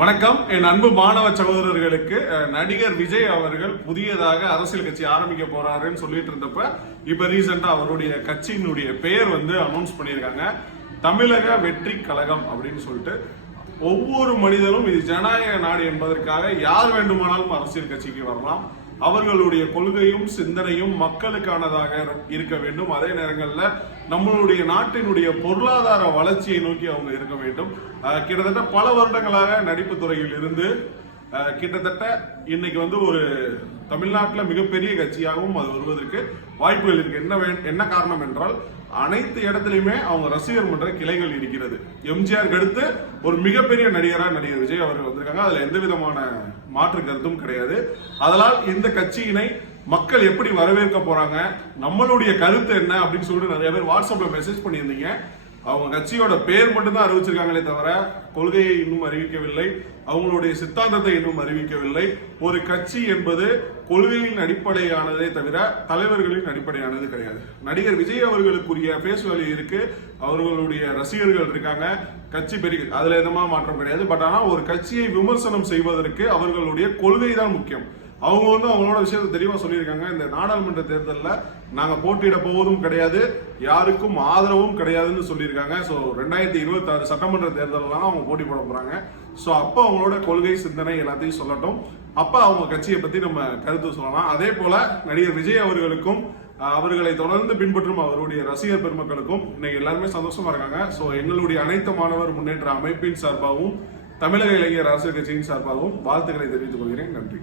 வணக்கம். என் அன்பு மாணவ சகோதரர்களுக்கு நடிகர் விஜய் அவர்கள் புதியதாக அரசியல் கட்சி ஆரம்பிக்க போறாருன்னு சொல்லிட்டு இருந்தப்ப இப்ப ரீசெண்டா அவருடைய கட்சியினுடைய பெயர் வந்து அனௌன்ஸ் பண்ணியிருக்காங்க. தமிழக வெற்றி கழகம் அப்படின்னு சொல்லிட்டு ஒவ்வொரு மனிதனும் இது ஜனநாயக நாடு என்பதற்காக யார் வேண்டுமானாலும் அரசியல் கட்சிக்கு வரலாம். அவர்களுடைய கொள்கையும் சிந்தனையும் மக்களுக்கானதாக இருக்க வேண்டும். அதே நேரங்களில் நம்மளுடைய நாட்டினுடைய பொருளாதார வளர்ச்சியை நோக்கி அவங்க இருக்க வேண்டும். கிட்டத்தட்ட பல வருடங்களாக நடிப்பு துறையில் இருந்து கிட்டத்தட்ட இன்னைக்கு வந்து ஒரு தமிழ்நாட்டில் மிகப்பெரிய கட்சியாகவும் அது வருவதற்கு வாய்ப்புகள் இருக்கு. என்ன என்ன காரணம் என்றால் அனைத்து இடத்துலையுமே அவங்க ரசிகர் மன்ற கிளைகள் இருக்கிறது. எம்ஜிஆருக்கு அடுத்து ஒரு மிகப்பெரிய நடிகராக நடிகர் விஜய் அவர்கள் வந்திருக்காங்க. அதுல எந்த விதமான மாற்று கருத்தும் கிடையாது. அதனால் இந்த கட்சியினை மக்கள் எப்படி வரவேற்க போறாங்க? நம்மளுடைய கருத்து என்ன? அப்படின்னு சொல்லிட்டு நிறைய பேர் வாட்ஸ்அப்ல மெசேஜ் பண்ணியிருந்தீங்க. அவங்க கட்சியோட பேர் மட்டும்தான் அறிவிச்சிருக்காங்களே தவிர கொள்கையை இன்னும் அறிவிக்கவில்லை. அவங்களுடைய சித்தாந்தத்தை இன்னும் அறிவிக்கவில்லை. ஒரு கட்சி என்பது கொள்கையின் அடிப்படையானதே தவிர தலைவர்களின் அடிப்படையானது கிடையாது. நடிகர் விஜய் அவர்களுக்குரிய ஃபேஸ் வேல்யூ இருக்கு. அவர்களுடைய ரசிகர்கள் இருக்காங்க. கட்சி பெரிய அதுல எதுமா மாற்றம் கிடையாது. பட் ஆனா ஒரு கட்சியை விமர்சனம் செய்வதற்கு அவர்களுடைய கொள்கை தான் முக்கியம். அவங்க வந்து அவங்களோட விஷயத்தை தெளிவாக சொல்லியிருக்காங்க. இந்த நாடாளுமன்ற தேர்தலில் நாங்கள் போட்டியிட போவதும் கிடையாது யாருக்கும் ஆதரவும் கிடையாதுன்னு சொல்லியிருக்காங்க. ஸோ ரெண்டாயிரத்தி இருபத்தாறு சட்டமன்ற தேர்தலெலாம் அவங்க போட்டி போட போகிறாங்க ஸோ அப்போ அவங்களோட கொள்கை சிந்தனை எல்லாத்தையும் சொல்லட்டும். அப்போ அவங்க கட்சியை பற்றி நம்ம கருத்து சொல்லலாம். அதே போல் நடிகர் விஜய் அவர்களுக்கும் அவர்களை தொடர்ந்து பின்பற்றும் அவருடைய ரசிகர் பெருமக்களுக்கும் இன்னைக்கு எல்லாருமே சந்தோஷமா இருக்காங்க. ஸோ எங்களுடைய அனைத்து மாணவர் முன்னேற்ற அமைப்பின் சார்பாகவும் தமிழக இளைஞர் அரசியல் கட்சியின் சார்பாகவும் வாழ்த்துக்களை தெரிவித்துக் கொள்கிறேன். நன்றி.